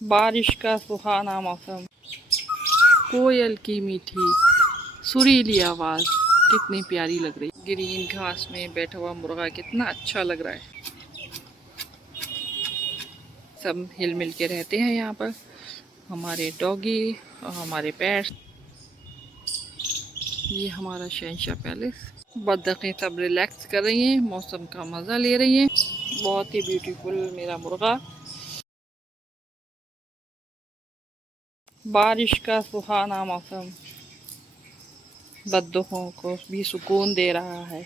बारिश का सुहाना मौसम, कोयल की मीठी सुरीली आवाज़ कितनी प्यारी लग रही। ग्रीन घास में बैठा हुआ मुर्गा कितना अच्छा लग रहा है। सब हिल मिल के रहते हैं यहाँ पर, हमारे डॉगी और हमारे पेट्स। ये हमारा शहंशाह पैलेस। बत्तखें सब रिलैक्स कर रही हैं, मौसम का मज़ा ले रही हैं। बहुत ही ब्यूटीफुल मेरा मुर्गा। बारिश का सुहाना मौसम बत्तखों को भी सुकून दे रहा है।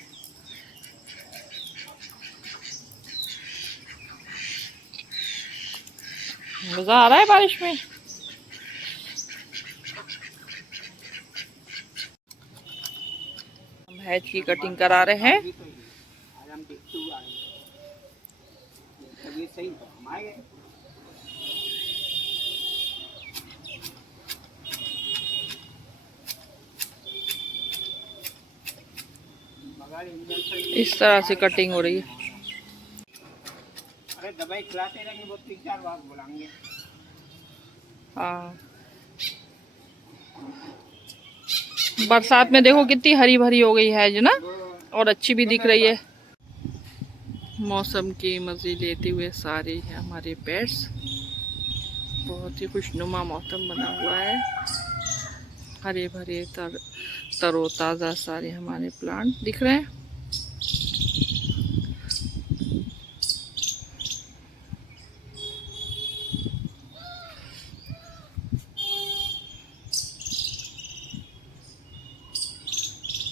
मज़ा आ रहा है बारिश में। हम हैज की कटिंग करा रहे हैं। इस तरह से कटिंग हो रही है। अरे दवाई खिलाते रहेंगे वो 3-4 बार बुलाएंगे। हाँ, बरसात में देखो कितनी हरी भरी हो गई है ना, और अच्छी भी दिख रही है। मौसम के मज़े लेते हुए सारे हमारे पेट्स। बहुत ही खुशनुमा मौसम बना हुआ है। हरे भरे तरोताज़ा सारे हमारे प्लांट दिख रहे हैं।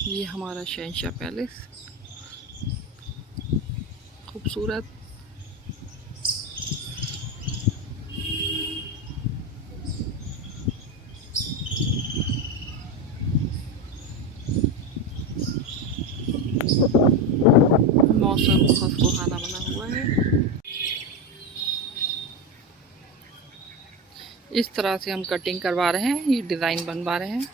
ये हमारा शहंशाह पैलेस, खूबसूरत। मौसम बहुत सुहाना बना हुआ है। इस तरह से हम कटिंग करवा रहे हैं, ये डिज़ाइन बनवा रहे हैं।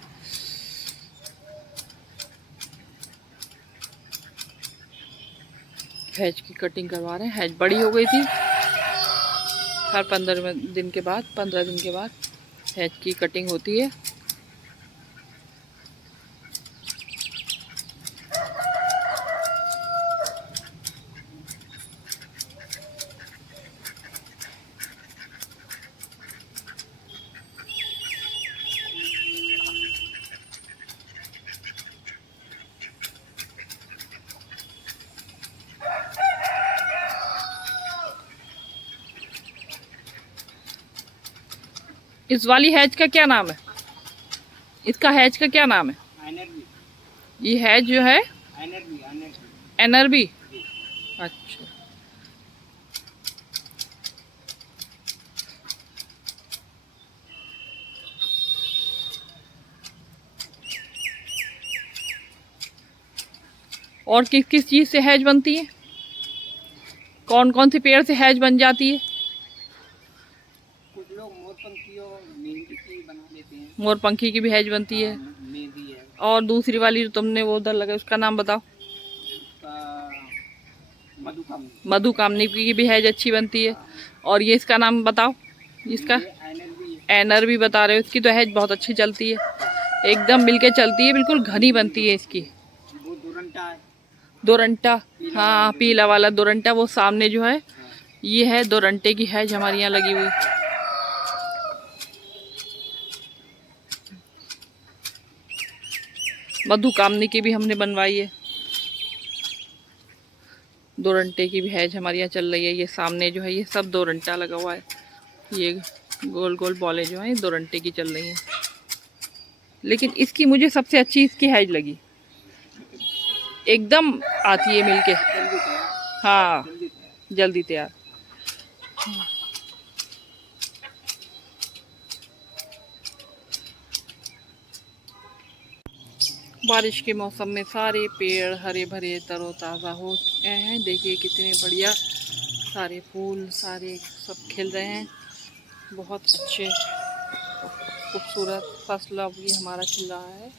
हैज की कटिंग करवा रहे हैं। हैज बड़ी हो गई थी। हर 15 दिन के बाद 15 दिन के बाद हैज की कटिंग होती है। इस वाली हैज का क्या नाम है? इसका हैज का क्या नाम है? ये हैज जो है एनरबी। अच्छा, और किस किस चीज़ से हैज बनती है? कौन कौन से पेड़ से हैज बन जाती है? कुछ लोग मोरपंखी और मेहंदी की बना लेते हैं। मोरपंखी की भी हैज बनती है। मेहंदी है। और दूसरी वाली जो तुमने वो उधर लगा, उसका नाम बताओ। मधुकामनी। मधुकामनी की भी हैज अच्छी बनती है। और ये इसका नाम बताओ। इसका एनर भी बता रहे हो, इसकी तो हैज बहुत अच्छी चलती है, एकदम मिलके चलती है, बिल्कुल घनी बनती है इसकी। वो दुरंटा है। दोरंटा, हाँ पीला वाला दोरंटा, वो सामने जो है ये है दोरंटे की हैज हमारे यहाँ लगी हुई। मधुकामनी की भी हमने बनवाई है। दोरंटे की भी हैज हमारे यहाँ चल रही है। ये सामने जो है ये सब दोरंटा लगा हुआ है। ये गोल गोल बॉलें जो हैं दोरंटे की चल रही हैं। लेकिन इसकी मुझे सबसे अच्छी इसकी हैज लगी, एकदम आती है मिलके। हाँ, जल्दी तैयार। बारिश के मौसम में सारे पेड़ हरे भरे तरोताज़ा हो गए हैं। देखिए कितने बढ़िया सारे फूल सारे सब खिल रहे हैं। बहुत अच्छे खूबसूरत फसल अब ये हमारा खिल रहा है।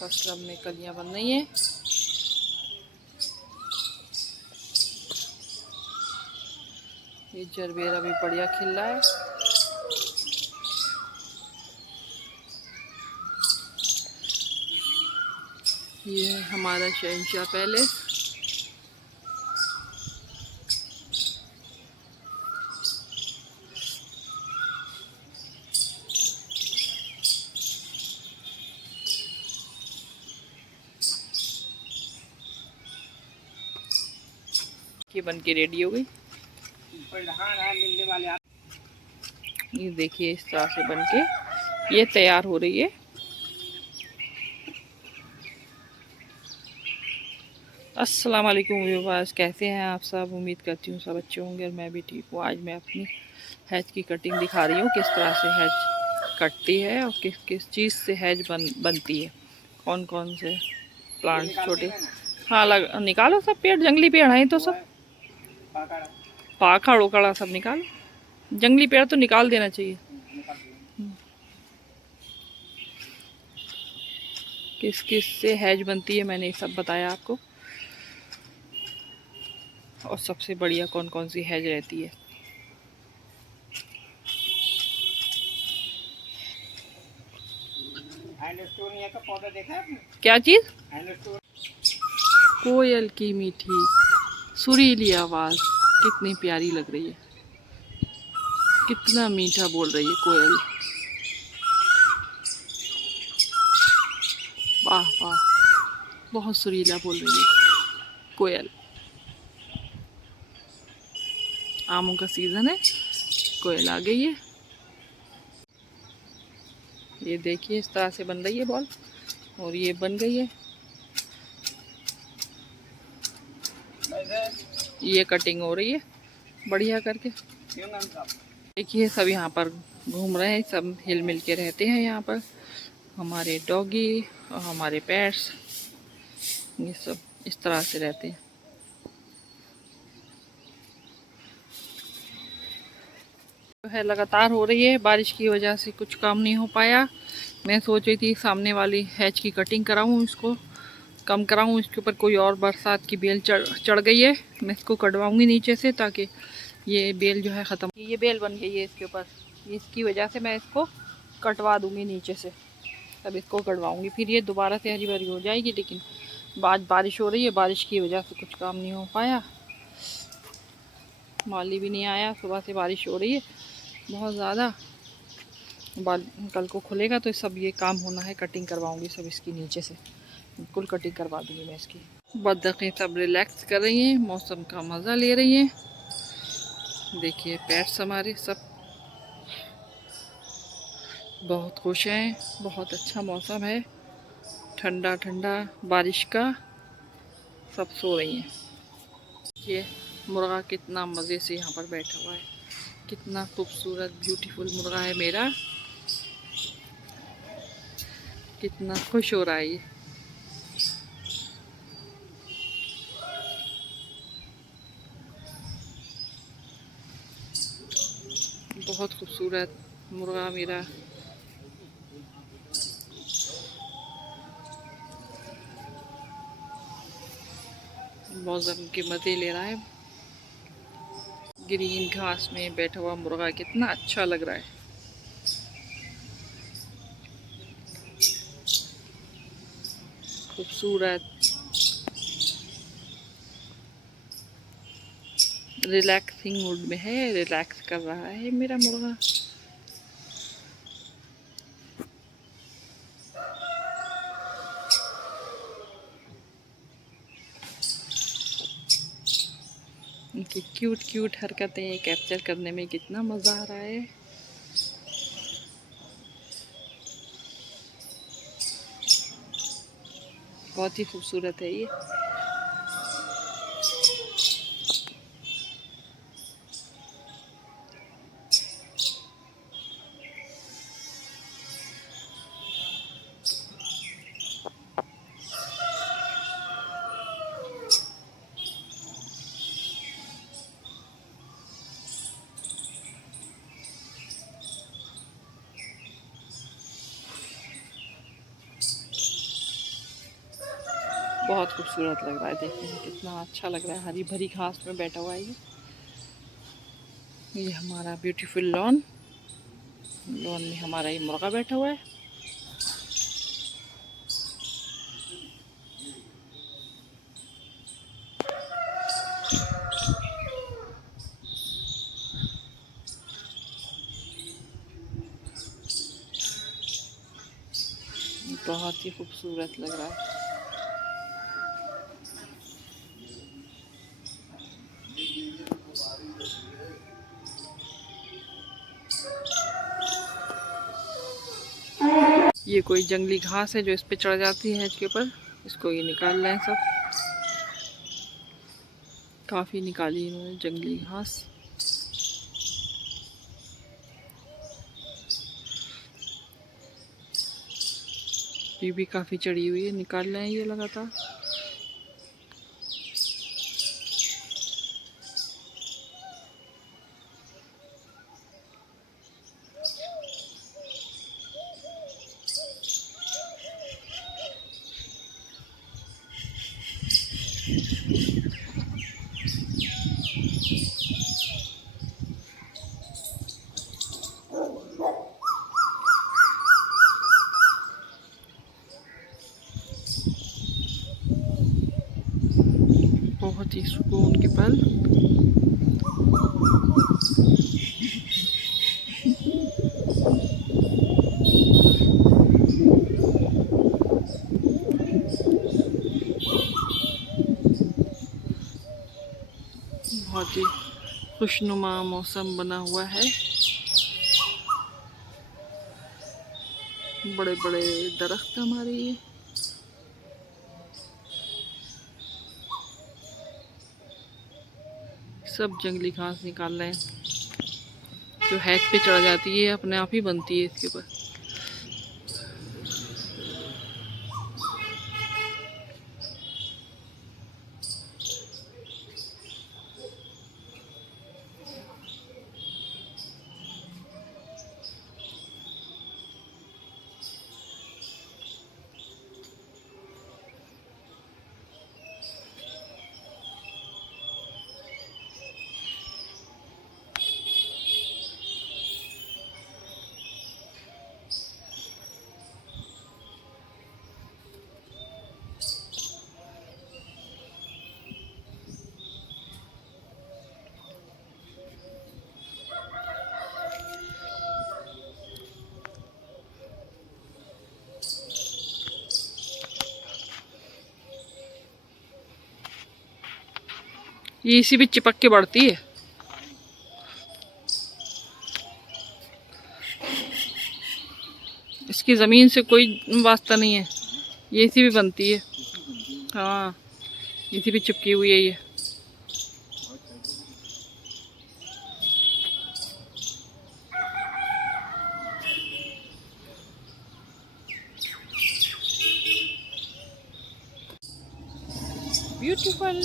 फसल में कलियां बन रही हैं। ये जरबेरा भी बढ़िया खिल रहा है। ये है हमारा शहंशाह पैलेस। ये बन के रेडी हो गई। मिलने वाले आप ये देखिए इस तरह से बन के ये तैयार हो रही है। अस्सलाम वालेकुम व्यूअर्स, कैसे हैं आप सब? उम्मीद करती हूँ सब अच्छे होंगे और मैं भी ठीक हूँ। आज मैं अपनी हैज की कटिंग दिखा रही हूँ, किस तरह से हैज कटती है और किस किस चीज़ से हैज बनती है, कौन कौन से प्लांट छोटे। हाँ निकालो सब पेड़, जंगली पेड़ हैं तो सब पाखड़ उखड़ा सब निकालो। जंगली पेड़ तो निकाल देना चाहिए। किस किस से हैज बनती है मैंने सब बताया आपको, और सबसे बढ़िया कौन कौन सी हैज रहती है। का पौधा देखा है आपने? क्या चीज़? एंडोस्टोनिया। कोयल की मीठी सुरीली आवाज़ कितनी प्यारी लग रही है, कितना मीठा बोल रही है कोयल। वाह वाह, बहुत सुरीला बोल रही है कोयल। आमों का सीज़न है, कोयल आ गई है। ये देखिए इस तरह से बन रही है बॉल, और ये बन गई है। ये कटिंग हो रही है बढ़िया करके। देखिए सब यहाँ पर घूम रहे हैं, सब हिल मिल के रहते हैं यहाँ पर। हमारे डॉगी और हमारे पेट्स, ये सब इस तरह से रहते हैं। जो है लगातार हो रही है, बारिश की वजह से कुछ काम नहीं हो पाया। मैं सोच रही थी सामने वाली हैज की कटिंग कराऊं, इसको कम कराऊं, इसके ऊपर कोई और बरसात की बेल चढ़ गई है। मैं इसको कटवाऊंगी नीचे से, ताकि ये बेल जो है ख़त्म। ये बेल बन गई है इसके ऊपर, इसकी वजह से मैं इसको कटवा दूंगी नीचे से। अब इसको कटवाऊंगी, फिर ये दोबारा से हरी भरी हो जाएगी। लेकिन आज बारिश हो रही है, बारिश की वजह से कुछ काम नहीं हो पाया। माली भी नहीं आया, सुबह से बारिश हो रही है बहुत ज़्यादा। कल को खुलेगा तो सब ये काम होना है, कटिंग करवाऊंगी सब इसकी नीचे से, बिल्कुल कटिंग करवा दूंगी मैं इसकी। बतखें सब रिलैक्स कर रही हैं, मौसम का मज़ा ले रही हैं। देखिए पेट्स हमारे सब बहुत खुश हैं। बहुत अच्छा मौसम है, ठंडा ठंडा बारिश का। सब सो रही हैं। ये मुर्गा कितना मज़े से यहाँ पर बैठा हुआ है, कितना खूबसूरत ब्यूटीफुल मुर्गा है मेरा, कितना खुश हो रहा है ये। बहुत खूबसूरत मुर्गा मेरा। मौसम के मज़े ले रहा है। ग्रीन घास में बैठा हुआ मुर्गा कितना अच्छा लग रहा है। खूबसूरत रिलैक्सिंग मूड में है, रिलैक्स कर रहा है मेरा मुर्गा। इनकी क्यूट क्यूट हरकतें कैप्चर करने में कितना मज़ा आ रहा है। बहुत ही खूबसूरत है ये। बहुत खूबसूरत लग रहा है देखने में, कितना अच्छा लग रहा है। हरी भरी घास में बैठा हुआ है ये। ये हमारा ब्यूटीफुल लॉन में हमारा ये मुर्गा बैठा हुआ है। बहुत ही खूबसूरत लग रहा है। ये कोई जंगली घास है जो इस पे चढ़ जाती है इसके ऊपर, इसको ये निकाल रहे हैं सब। काफ़ी निकाली इन्होंने जंगली घास। ये भी काफ़ी चढ़ी हुई है, निकाल रहे हैं ये लगातार। बहुत ही सुकून के पल। बहुत ही खुशनुमा मौसम बना हुआ है। बड़े बड़े दरख्त हमारे ये। सब जंगली घास निकाल रहे हैं जो हैक पे चढ़ जाती है, अपने आप ही बनती है इसके ऊपर। ये इसी भी चिपक के बढ़ती है। इसकी ज़मीन से कोई वास्ता नहीं है, ये इसी भी बनती है। हाँ, इसी भी चिपकी हुई है ये। Beautiful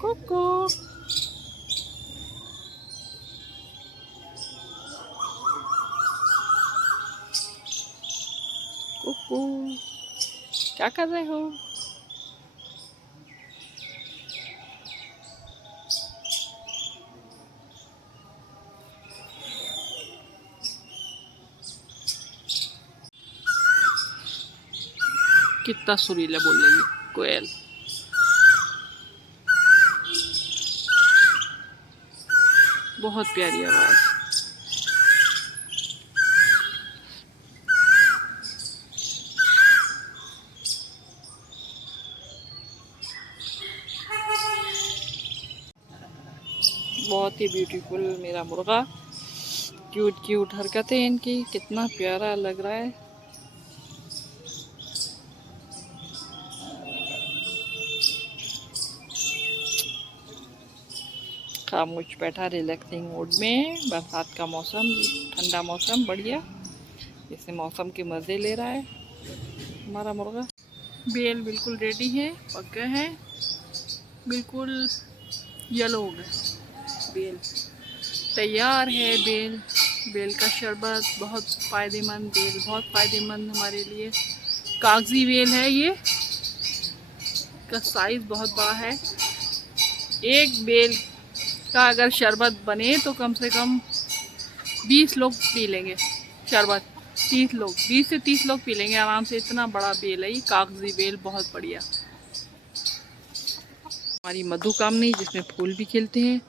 cocoa. कोको क्या कर रहे हो? कितना सुरीला बोल रही है कोयल। बहुत प्यारी आवाज़। बहुत ही ब्यूटीफुल मेरा मुर्गा। क्यूट क्यूट हरकतें इनकी, कितना प्यारा लग रहा है। खामोश बैठा रिलैक्सिंग मूड में। बरसात का मौसम, ठंडा मौसम बढ़िया, इस मौसम के मज़े ले रहा है हमारा मुर्गा। बेल बिल्कुल रेडी है, पक गए हैं, बिल्कुल येलो हो गए। बेल तैयार है। बेल का शरबत बहुत फ़ायदेमंद। बेल बहुत फ़ायदेमंद हमारे लिए। कागजी बेल है ये, का साइज़ बहुत बड़ा है। एक बेल का अगर शरबत बने तो कम से कम 20 लोग पी लेंगे शरबत। 30 लोग, 20 से 30 लोग पी लेंगे आराम से। इतना बड़ा बेल है ये, कागजी बेल, बहुत बढ़िया। हमारी मधुकामनी जिसमें फूल भी खिलते हैं,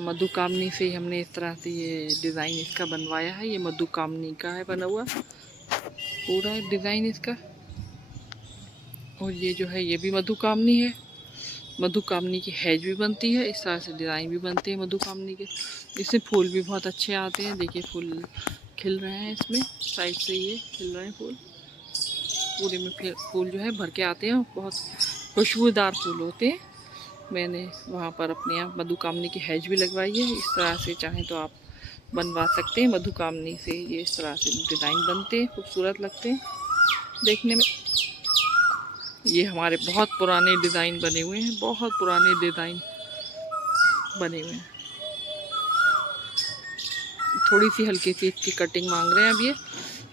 मधुकामनी से हमने इस तरह से ये डिज़ाइन इसका बनवाया है। ये मधुकामनी का है बना हुआ पूरा डिज़ाइन इसका। और ये जो है ये भी मधुकामनी है। मधुकामनी की हैज भी बनती है, इस तरह से डिज़ाइन भी बनते हैं मधुकामनी के। इसमें फूल भी बहुत अच्छे आते हैं। देखिए फूल खिल रहे हैं इसमें, साइड से ये खिल रहे हैं फूल। पूरे में फिर फूल जो है भर के आते हैं, बहुत खुशबूदार फूल होते हैं। मैंने वहाँ पर अपने यहाँ मधुकामनी की हैज भी लगवाई है। इस तरह से चाहें तो आप बनवा सकते हैं मधुकामनी से। ये इस तरह से डिज़ाइन बनते हैं, खूबसूरत लगते हैं देखने में। ये हमारे बहुत पुराने डिज़ाइन बने हुए हैं, बहुत पुराने डिज़ाइन बने हुए हैं। थोड़ी सी हल्की सी इसकी कटिंग मांग रहे हैं। अब ये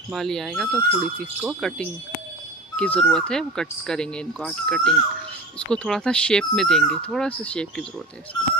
माली आएगा तो थोड़ी सी इसको कटिंग की ज़रूरत है, वो कट करेंगे इनको आके। कटिंग इसको थोड़ा सा शेप में देंगे, थोड़ा सा शेप की ज़रूरत है इसको।